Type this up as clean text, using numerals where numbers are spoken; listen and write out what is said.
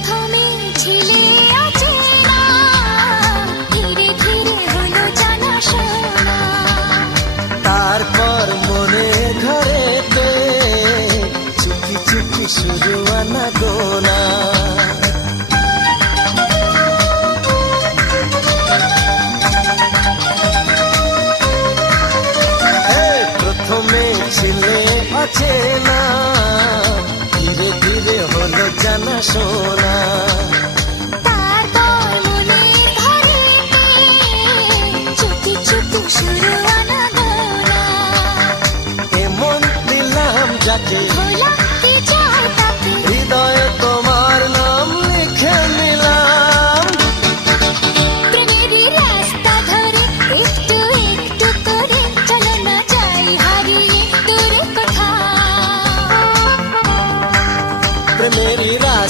প্রথমে ছিলে অচেনা, ধীরে ধীরে হলো জানাশোনা। তারপর মনে ঘরেতে চুপি চুপি শুরু আনাগোনা। প্রথমে ছিলে অচেনা, ধীরে ধীরে হলো জানাশোনা।